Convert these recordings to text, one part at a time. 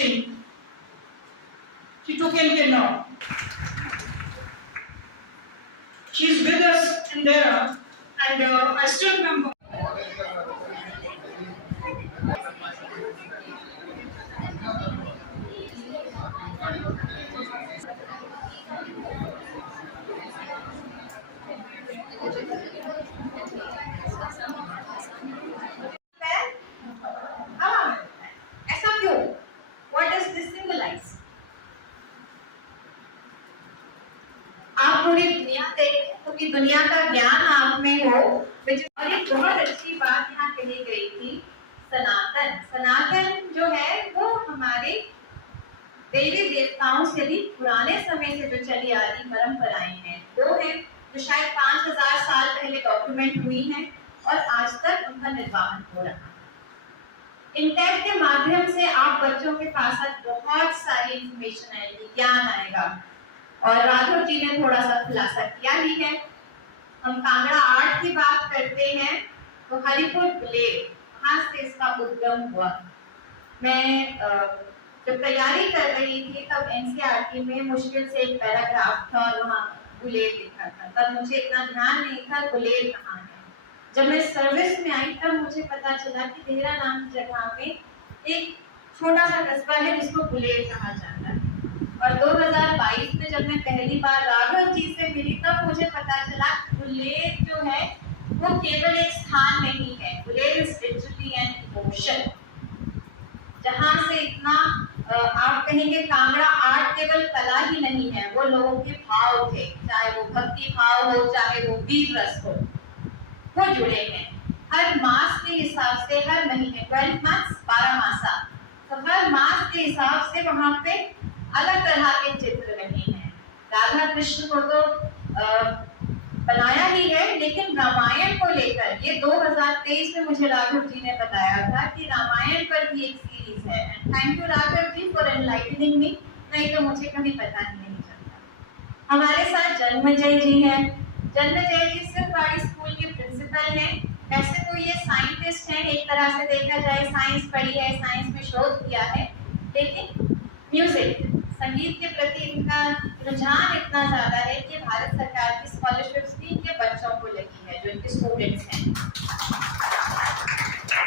posting. She took in Kinnaur. She's with us in there, and I still remember. ऐसा क्यों? What does this symbolize? आप पूरी दुनिया देखें, क्योंकि दुनिया का ज्ञान आप में हो। और एक बहुत अच्छी बात यहाँ कही गई थी, सनातन। सनातन जो है वो हमारे देवी देवताओं से भी पुराने समय से जो चली आ रही परंपराएं हैं, वो है जो शायद 5000 साल पहले डॉक्यूमेंट हुई हैं और आज तक उनका निर्वहन हो रहा है। इंटरनेट के माध्यम से आप बच्चों के पास बहुत सारी इंफॉर्मेशन आएगी, ज्ञान आएगा। और राघव जी ने थोड़ा सा खुलासा किया ही है। हम कांगड़ा आर्ट की बात करते हैं तो हरिपुर बुलेर, वहां से इसका उद्गम हुआ। मैं जब तैयारी कर रही थी तब एनसीईआरटी में मुश्किल से एक पैराग्राफ था और वहाँ बुलेर लिखा था। तब मुझे इतना ध्यान नहीं था बुलेर कहाँ है। जब मैं सर्विस में आई तब मुझे पता चला कि देहरा नाम की जगह पे एक छोटा सा कस्बा है जिसको बुलेर कहा जाता है। और 2022 में जब मैं पहली बार राघव जी से मिली तब मुझे पता चला बुलेर जो है वो केवल एक स्थान नहीं है, बुलेर इज लिटरली एन इमोशन। जहाँ से इतना आप कहेंगे कांगड़ा आर्ट केवल कला ही नहीं है, वो लोगों के भाव थे, चाहे वो भक्ति भाव हो चाहे वो वीर रस हो, वो जुड़े हैं। हर मास के हिसाब से हर महीने 12 months 12 मासा, तो हर मास के हिसाब से वहाँ पे अलग तरह के चित्र रहे हैं। राधा कृष्ण को तो बनाया ही है, लेकिन रामायण को लेकर ये 2023 में मुझे राघव जी ने बताया था कि रामायण पर भी एक सीरीज है। And thank you Raghav ji for enlightening me, नहीं तो मुझे कभी पता ही नहीं चलता। हमारे साथ जन्मजय जी हैं। जन्मजय जी सिर्फ स्कूल के प्रिंसिपल हैं। वैसे तो ये साइंटिस्ट हैं, एक तरह से देखा जाए साइंस पढ़ी है, साइंस में शोध किया है, लेकिन म्यूजिक संगीत के प्रति इनका रुझान इतना ज्यादा है कि भारत सरकार की स्कॉलरशिप्स भी इनके बच्चों को लगी है जो इनके स्टूडेंट्स हैं।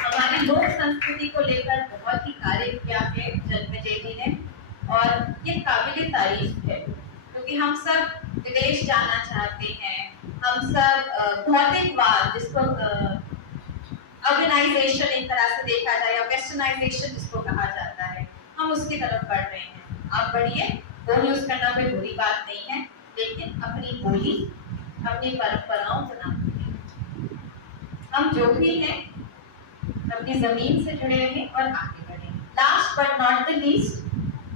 हमारी लोक संस्कृति को लेकर बहुत ही कार्य किया है जन्मजय जी ने, और ये काबिल तारीफ है क्योंकि हम सब विदेश जाना चाहते हैं। हम सब भौतिकवाद जिसको अर्बनाइजेशन एक तरह से देखा जाए या वेस्टर्नाइजेशन जिसको कहा जाता है, हम उसकी तरफ बढ़ रहे हैं। आप बढ़िए, बोल यूज करना कोई बुरी बात नहीं है, लेकिन अपनी बोली अपनी परंपराओं को ना भूलें। हम जो भी हैं अपनी जमीन से जुड़े रहें और आगे बढ़ें। Last but not the least,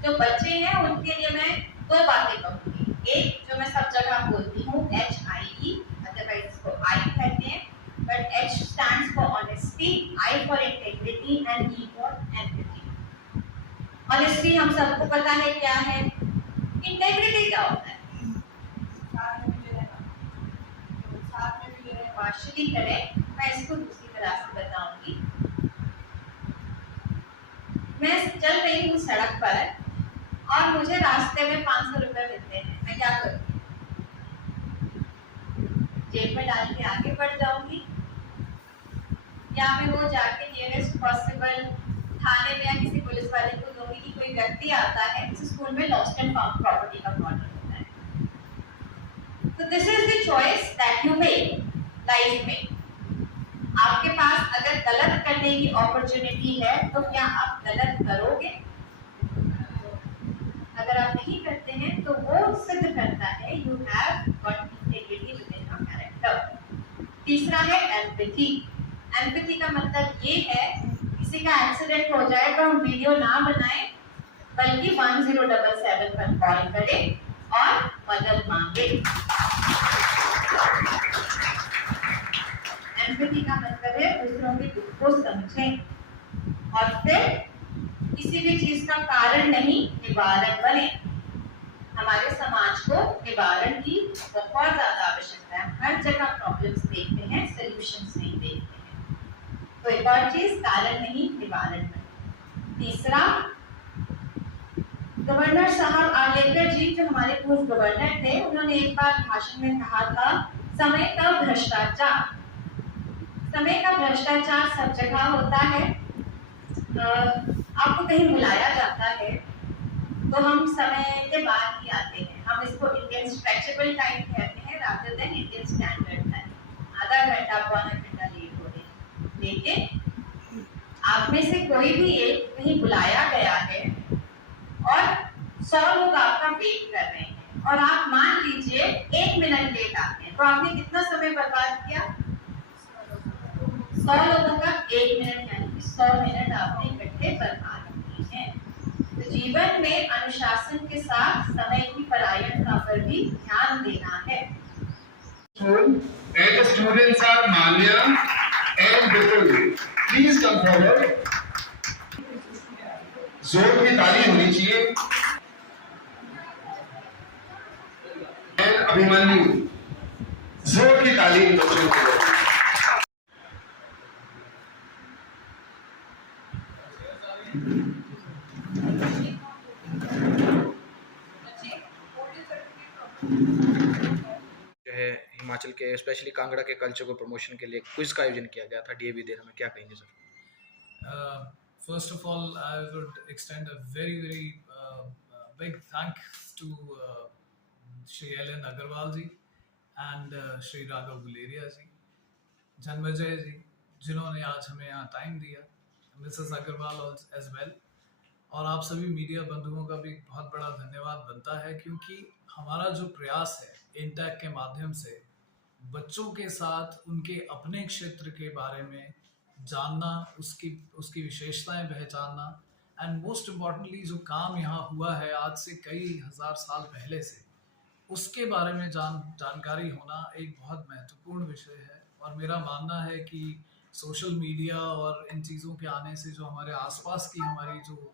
जो बच्चे हैं उनके लिए मैं 2 बातें कहूँगी। एक जो मैं सब जगह बोलती हूँ, HIE, अदरवाइज इसको I कहते हैं, but H stands for honesty, I for integrity and E for empathy। Honesty हम सबको पता है क्या है, इंटेग्रिटी क्या होता है? साथ में भी पार्शियली करें। मैं इसको दूसरी तरह से बताऊंगी। मैं चल रही हूँ सड़क पर और मुझे रास्ते में 500 रुपए मिलते हैं, मैं क्या करूँगी? जेब में डाल के आगे बढ़ जाऊंगी या मैं वो जाके नियरेस्ट पॉसिबल थाने में या किसी पुलिस वाले को दूंगी कि कोई व्यक्ति आता है, इस स्कूल में लॉस्ट एंड फाउंड प्रॉपर्टी का मॉडल होता है। तो this is the choice that you make life में। आपके पास अगर गलत करने की अपॉर्चुनिटी है तो क्या आप गलत करोगे? अगर आप नहीं करते हैं तो वो सिद्ध करता है you have got integrity with in your character. तीसरा है एम्पैथी। एम्पैथी का मतलब ये है किसी का एक्सीडेंट हो जाए तो हम वीडियो ना बनाएं, बल्कि 1077 पर कॉल करें और मदद मांगे। एम्पैथी का मतलब है दूसरों के दुख को समझें और फिर किसी भी चीज का कारण नहीं, निवारण बने। हमारे समाज को निवारण की बहुत ज्यादा आवश्यकता है। हर जगह प्रॉब्लम्स देखते हैं, सॉल्यूशंस नहीं देखते हैं। तो एक और चीज, कारण नहीं निवारण बने। तीसरा, गवर्नर साहब आर्लेकर जी जो हमारे पूर्व गवर्नर थे, उन्होंने एक बार भाषण में कहा था, समय का भ्रष्टाचार सब जगह होता है। आपको कहीं बुलाया जाता है तो हम समय के बाद ही आते हैं। हम इसको इंडियन स्ट्रेचेबल टाइम कहते हैं rather than Indian standard time. आधा घंटा पौना घंटा लेट हो रहे हैं, लेकिन आप में से कोई भी एक कहीं बुलाया गया है और 100 लोग आपका वेट कर रहे हैं और आप मान लीजिए 1 मिनट लेट आते हैं, तो आपने कितना समय बर्बाद किया? 100 लोगों का 1 मिनट, यानी कि 100 मिनट आपने इकट्ठे बर्बाद किए हैं। तो जीवन में अनुशासन के साथ समय की परायणता पर भी ध्यान देना है। And the students are Manya and Vipul. Please come forward. जोर की ताली होनी चाहिए। And अभिमन्यु, जोर की ताली इन बच्चों के लिए। जो है हिमाचल के स्पेशली कांगड़ा के कल्चर को प्रमोशन के लिए क्विज का आयोजन किया गया था डीएवी देहरा में, क्या कहेंगे sir? First of all, I would extend a very big thanks to Shri Ellen Agarwal ji and Shri Raghav Guleria ji, Janmajay ji, जिन्होंने आज हमें यहाँ टाइम दिया, Mrs. Agarwal as well, और आप सभी मीडिया बंधुओं का भी बहुत बड़ा धन्यवाद बनता है, क्योंकि हमारा जो प्रयास है इंटैक के माध्यम से बच्चों के साथ उनके अपने क्षेत्र के बारे में जानना, उसकी विशेषताएं पहचानना, एंड मोस्ट इम्पॉर्टेंटली जो काम यहाँ हुआ है आज से कई हजार साल पहले से, उसके बारे में जानकारी होना एक बहुत महत्वपूर्ण विषय है। और मेरा मानना है कि सोशल मीडिया और इन चीज़ों के आने से जो हमारे आसपास की हमारी जो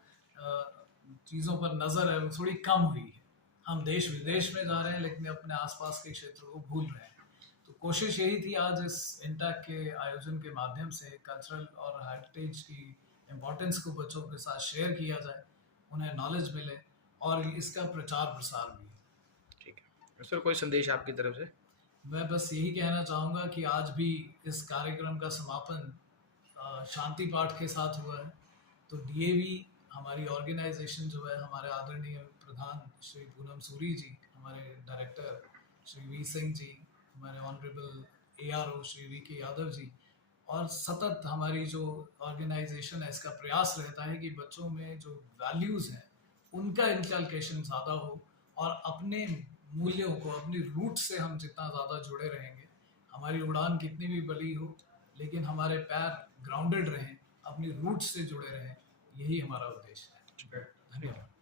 चीज़ों पर नज़र है वो थोड़ी कम हुई है। हम देश विदेश में जा रहे हैं लेकिन अपने आसपास के क्षेत्र को भूल रहे हैं। तो कोशिश यही थी आज इस इंटैक के आयोजन के माध्यम से कल्चरल और हेरिटेज की इम्पोर्टेंस को बच्चों के साथ शेयर किया जाए, उन्हें नॉलेज मिले और इसका प्रचार प्रसार भी। ठीक है सर, कोई संदेश आपकी तरफ से? मैं बस यही कहना चाहूँगा कि आज भी इस कार्यक्रम का समापन शांति पाठ के साथ हुआ है। तो डीएवी हमारी ऑर्गेनाइजेशन जो है, हमारे आदरणीय प्रधान श्री पूनम सूरी जी, हमारे डायरेक्टर श्री वी सिंह जी, हमारे honourable ARO Shri VK Yadav ji, और सतत हमारी जो ऑर्गेनाइजेशन है इसका प्रयास रहता है कि बच्चों में जो वैल्यूज़ हैं उनका इनकलकेशन ज़्यादा हो और अपने मूल्यों को, अपनी रूट से हम जितना ज़्यादा जुड़े रहेंगे, हमारी उड़ान कितनी भी बड़ी हो लेकिन हमारे पैर ग्राउंडेड रहें, अपनी रूट से जुड़े रहें, यही हमारा उद्देश्य है। धन्यवाद।